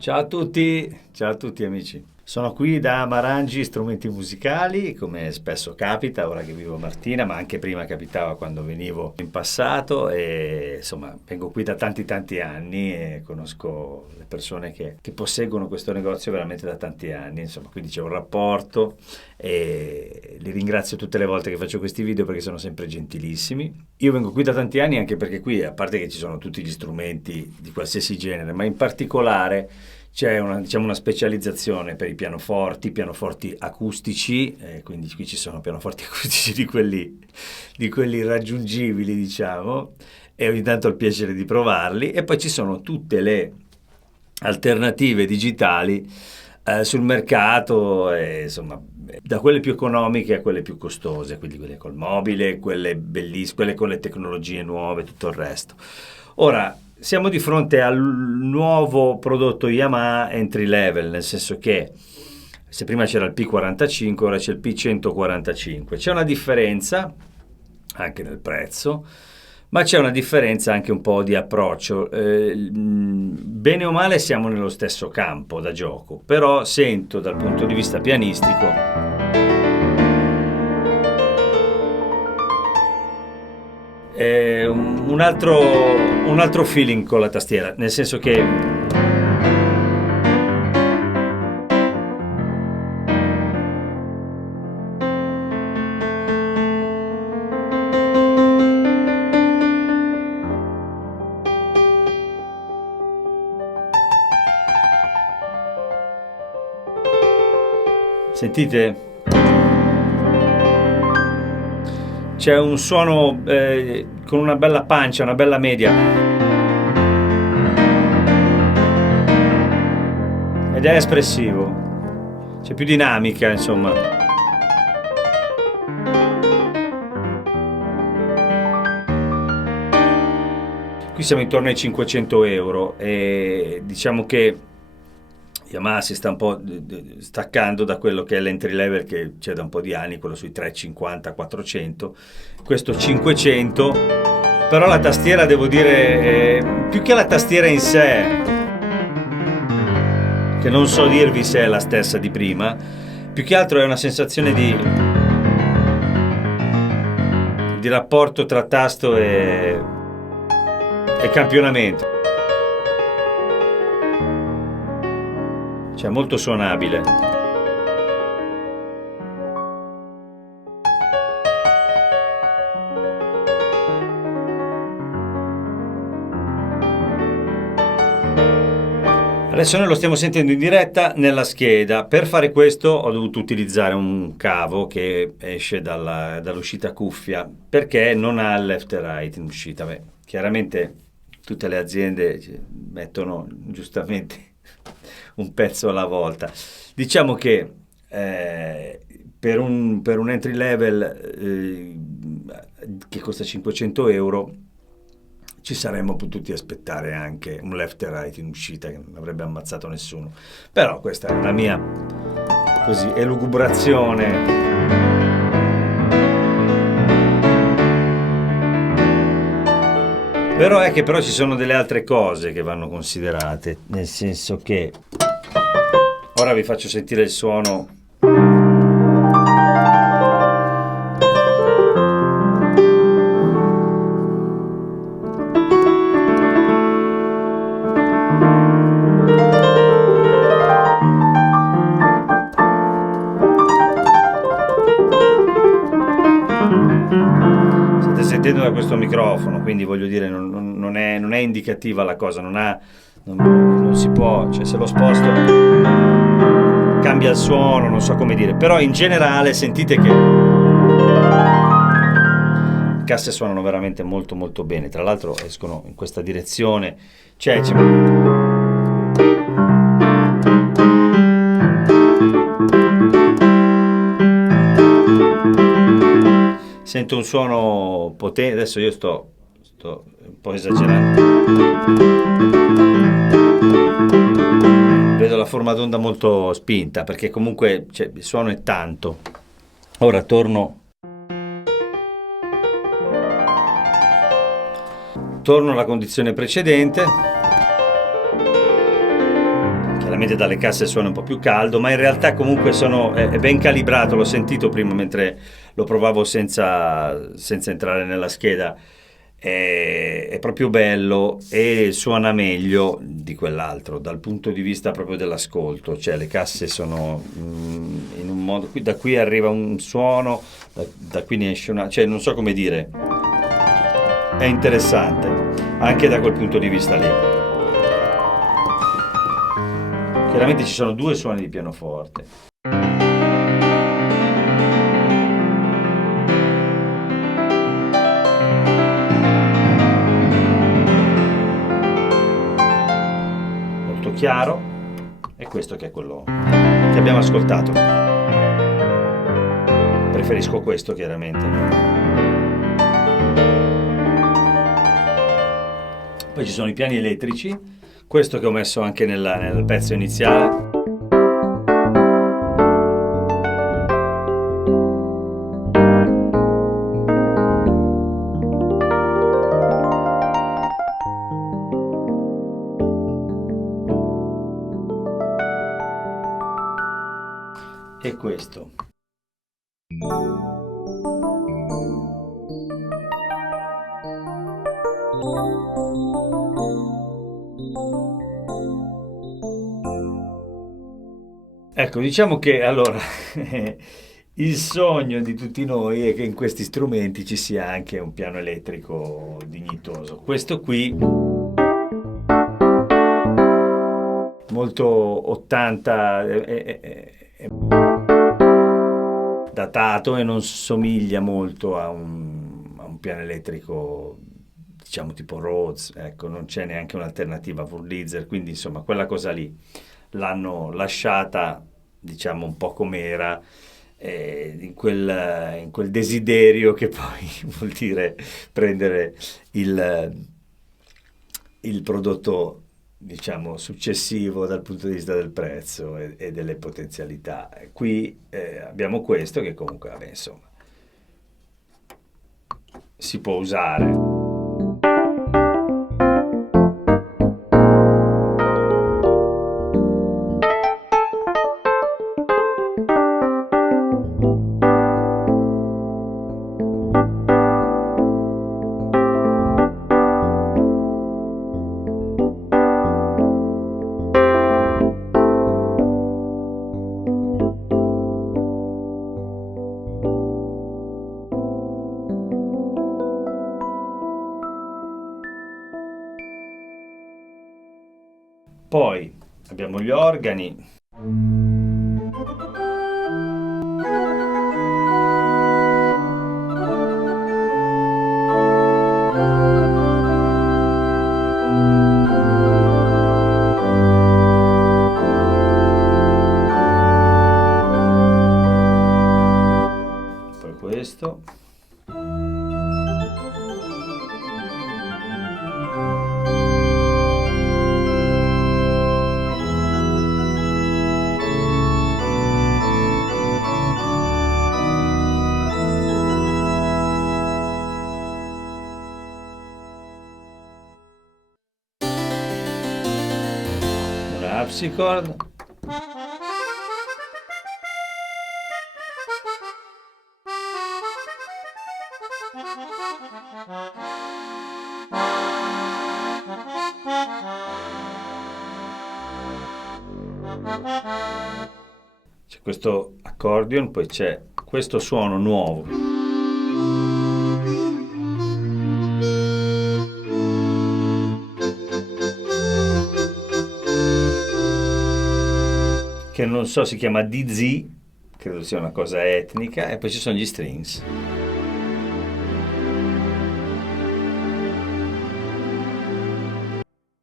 Ciao a tutti amici. Sono qui da Marangi Strumenti Musicali, come spesso capita, ora che vivo a Martina, ma anche prima capitava quando venivo in passato e insomma vengo qui da tanti anni e conosco le persone che posseggono questo negozio veramente da tanti anni, insomma, quindi c'è un rapporto e li ringrazio tutte le volte che faccio questi video perché sono sempre gentilissimi. Io vengo qui da tanti anni anche perché qui, a parte che ci sono tutti gli strumenti di qualsiasi genere, ma in particolare c'è una specializzazione per i pianoforti acustici, quindi qui ci sono pianoforti acustici di quelli raggiungibili, diciamo, e ogni tanto ho il piacere di provarli, e poi ci sono tutte le alternative digitali sul mercato, insomma, da quelle più economiche a quelle più costose, quindi quelle col mobile, quelle bellissime, quelle con le tecnologie nuove, tutto il resto. Ora, siamo di fronte al nuovo prodotto Yamaha entry level, nel senso che se prima c'era il P45, ora c'è il P145. C'è una differenza anche nel prezzo, ma c'è una differenza anche un po' di approccio. Bene o male siamo nello stesso campo da gioco, però sento dal punto di vista pianistico un altro feeling con la tastiera, nel senso che sentite? C'è un suono con una bella pancia, una bella media. Ed è espressivo. C'è più dinamica, insomma. Qui siamo intorno ai 500 euro e diciamo che Yamaha si sta un po' staccando da quello che è l'entry level che c'è da un po' di anni, quello sui 350-400, questo 500, però la tastiera, devo dire, più che la tastiera in sé, che non so dirvi se è la stessa di prima, più che altro è una sensazione di rapporto tra tasto e campionamento. Cioè molto suonabile. Adesso noi lo stiamo sentendo in diretta nella scheda. Per fare questo ho dovuto utilizzare un cavo che esce dall'uscita cuffia, perché non ha il left e right in uscita. Beh, chiaramente tutte le aziende mettono giustamente un pezzo alla volta. Diciamo che per un entry level che costa 500 euro ci saremmo potuti aspettare anche un left e right in uscita che non avrebbe ammazzato nessuno, però questa è una mia così elucubrazione. Però è che ci sono delle altre cose che vanno considerate, nel senso che ora vi faccio sentire il suono. State sentendo da questo microfono, quindi voglio dire non è indicativa la cosa, non si può, cioè se lo sposto cambia il suono, non so come dire, però in generale sentite che le casse suonano veramente molto molto bene, tra l'altro escono in questa direzione, c'è sento un suono potente. Adesso io sto un po' esagerando, vedo la forma d'onda molto spinta perché comunque il suono è tanto. Ora torno alla condizione precedente. chiaramente dalle casse suona un po' più caldo, ma in realtà comunque è ben calibrato, l'ho sentito prima mentre lo provavo senza entrare nella scheda, è proprio bello e suona meglio di quell'altro dal punto di vista proprio dell'ascolto, cioè le casse sono in un modo, da qui arriva un suono, da qui ne esce una, cioè non so come dire, è interessante anche da quel punto di vista lì. Chiaramente ci sono due suoni di pianoforte. Molto chiaro, e questo che è quello che abbiamo ascoltato. Preferisco questo chiaramente. Poi ci sono i piani elettrici, questo che ho messo anche nel pezzo iniziale. E questo. Ecco, diciamo che allora il sogno di tutti noi è che in questi strumenti ci sia anche un piano elettrico dignitoso. Questo qui, molto 80, è datato e non somiglia molto a un piano elettrico, diciamo tipo Rhodes, ecco, non c'è neanche un'alternativa a Wurlitzer, quindi insomma quella cosa lì l'hanno lasciata, diciamo, un po' com'era, in quel desiderio che poi vuol dire prendere il prodotto, diciamo, successivo dal punto di vista del prezzo e delle potenzialità. Qui abbiamo questo che comunque, vabbè, insomma, si può usare. Poi abbiamo gli organi. Poi questo. Un harpsichord. C'è questo accordion, poi c'è questo suono nuovo. Che non so, si chiama DZ, credo sia una cosa etnica, e poi ci sono gli strings.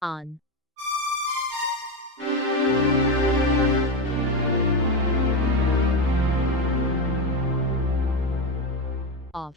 On. Off.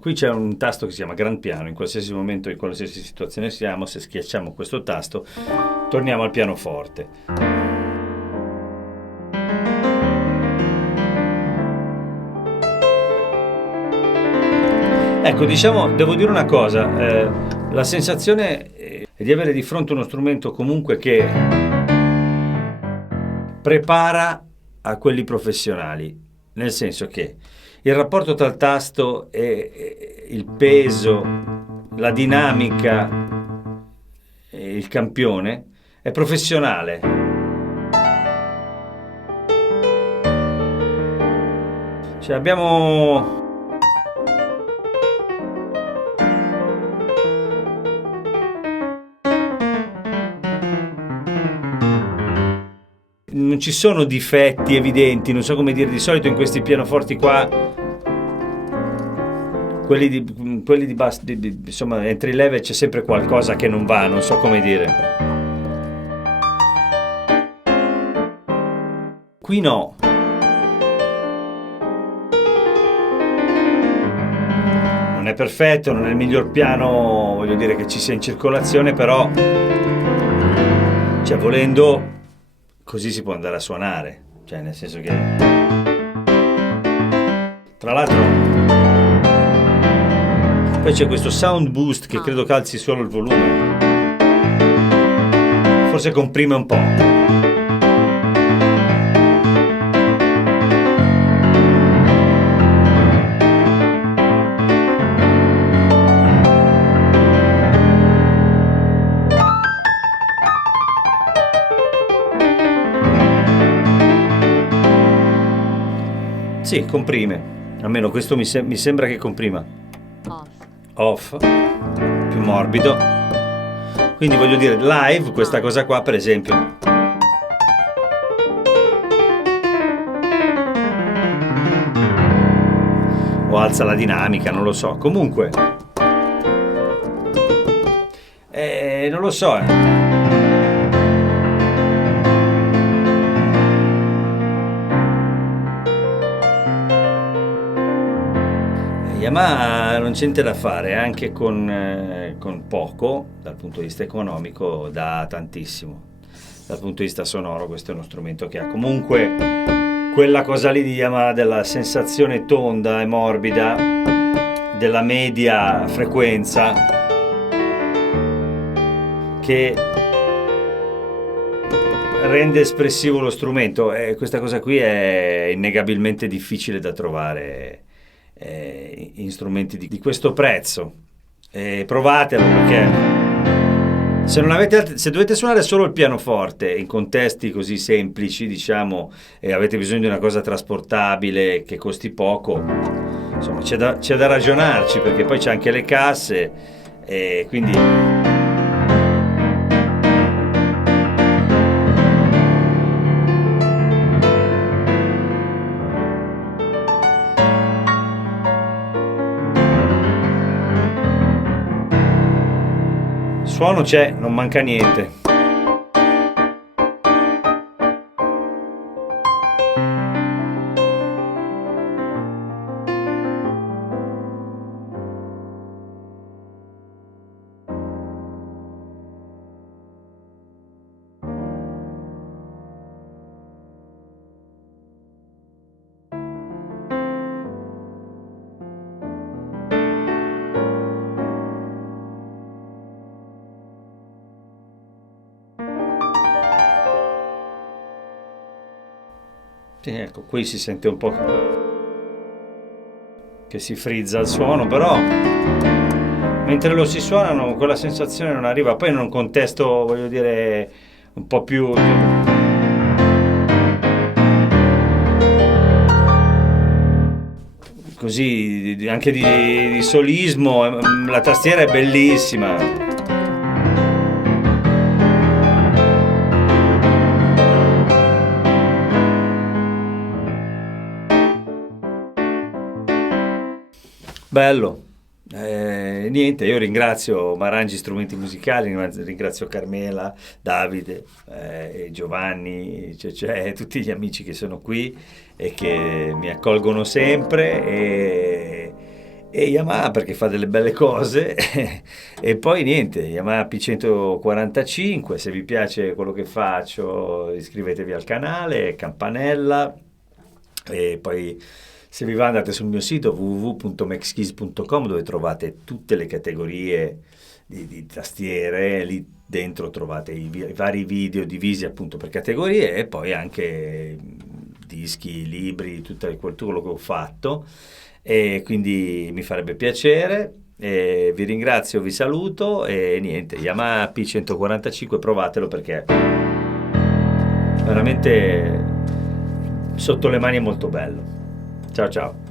Qui c'è un tasto che si chiama Grand Piano, in qualsiasi momento, in qualsiasi situazione siamo, se schiacciamo questo tasto, torniamo al pianoforte. Ecco, diciamo, devo dire una cosa, la sensazione è di avere di fronte uno strumento comunque che prepara a quelli professionali, nel senso che il rapporto tra il tasto e il peso, la dinamica e il campione è professionale. Cioè abbiamo non ci sono difetti evidenti, non so come dire, di solito in questi pianoforti qua, quelli di basso, insomma, entry level c'è sempre qualcosa che non va, non so come dire. Qui no. Non è perfetto, non è il miglior piano, voglio dire, che ci sia in circolazione, però, cioè, volendo, così si può andare a suonare, cioè nel senso che, tra l'altro, poi c'è questo sound boost che credo calzi solo il volume, forse comprime un po'. Sì, comprime, almeno questo mi sembra che comprima. Off, più morbido. Quindi voglio dire, live questa cosa qua per esempio. O alza la dinamica, non lo so. Comunque, non lo so. Yamaha non c'è niente da fare, anche con poco, dal punto di vista economico, dà tantissimo. Dal punto di vista sonoro questo è uno strumento che ha comunque quella cosa lì di Yamaha, della sensazione tonda e morbida, della media frequenza, che rende espressivo lo strumento. E questa cosa qui è innegabilmente difficile da trovare in strumenti di questo prezzo. Provatelo, perché se dovete suonare solo il pianoforte in contesti così semplici, diciamo, e avete bisogno di una cosa trasportabile che costi poco, insomma c'è da ragionarci, perché poi c'è anche le casse e quindi suono c'è, non manca niente. Sì, ecco, qui si sente un po' che si frizza il suono, però mentre lo si suonano quella sensazione non arriva. Poi in un contesto, voglio dire, un po' più così, anche di solismo, la tastiera è bellissima. Bello. Niente, io ringrazio Marangi Strumenti Musicali, ringrazio Carmela, Davide, Giovanni, cioè tutti gli amici che sono qui e che mi accolgono sempre, e Yamaha perché fa delle belle cose e poi niente, Yamaha P145, se vi piace quello che faccio iscrivetevi al canale, campanella, e poi Se vi va andate sul mio sito www.maxkeys.com, dove trovate tutte le categorie di tastiere, lì dentro trovate i vari video divisi appunto per categorie, e poi anche dischi, libri, tutto quello che ho fatto, e quindi mi farebbe piacere. E vi ringrazio, vi saluto e niente, Yamaha P145, provatelo perché veramente sotto le mani è molto bello. Ciao ciao.